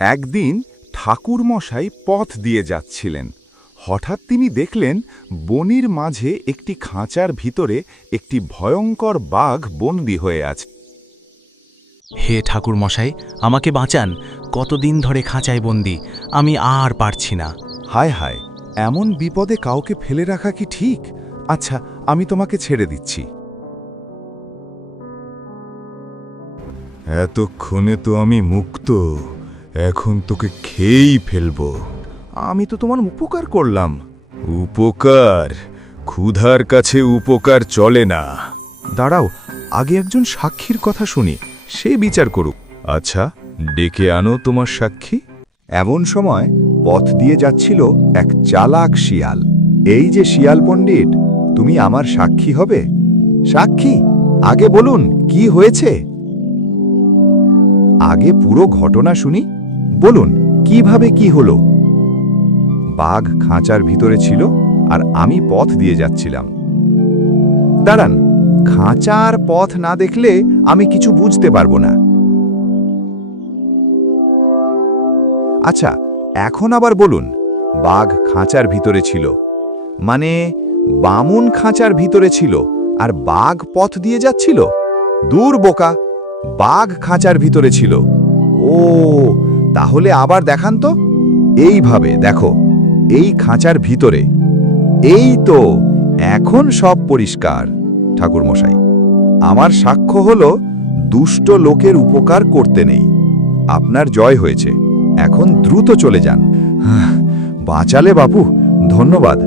একদিন ঠাকুরমশাই পথ দিয়ে যাচ্ছিলেন। হঠাৎ তিনি দেখলেন বনের মাঝে একটি খাঁচার ভিতরে একটি ভয়ঙ্কর বাঘ বন্দী হয়ে আছে। হে ঠাকুর মশাই, আমাকে বাঁচান। কতদিন ধরে খাঁচায় বন্দি, আমি আর পারছি না। হায় হায়, এমন বিপদে কাউকে ফেলে রাখা কি ঠিক? আচ্ছা, আমি তোমাকে ছেড়ে দিচ্ছি। এতক্ষণে তো আমি মুক্ত, এখন তোকে খেয়েই ফেলবো। আমি তো তোমার উপকার করলাম। উপকার? ক্ষুধার কাছে উপকার চলে না। দাঁড়াও, আগে একজন সাক্ষীর কথা শুনি, সে বিচার করুক। আচ্ছা, ডেকে আনো তোমার সাক্ষী। এমন সময় পথ দিয়ে যাচ্ছিল এক চালাক শিয়াল। এই যে শিয়াল পণ্ডিত, তুমি আমার সাক্ষী হবে। সাক্ষী, আগে বলুন কি হয়েছে? আগে পুরো ঘটনা শুনি, বলুন কিভাবে কি হলো। বাঘ খাঁচার ভিতরে ছিল আর আমি পথ দিয়ে যাচ্ছিলাম। দাঁড়ান, খাঁচার পথ না দেখলে আমি কিছু বুঝতে পারবো না। আচ্ছা, এখন আবার বলুন, বাঘ খাঁচার ভিতরে ছিল মানে বামুন খাঁচার ভিতরে ছিল আর বাঘ পথ দিয়ে যাচ্ছিল? দূর বোকা, বাঘ খাঁচার ভিতরে ছিল। ও, তাহলে আবার দেখান তো। এইভাবে দেখো, এই খাঁচার ভিতরে। এই তো, এখন সব পরিষ্কার। ঠাকুরমশাই, আমার সাক্ষ্য হলো দুষ্ট লোকের উপকার করতে নেই। আপনার জয় হয়েছে, এখন দ্রুত চলে যান। বাঁচালে বাপু, ধন্যবাদ।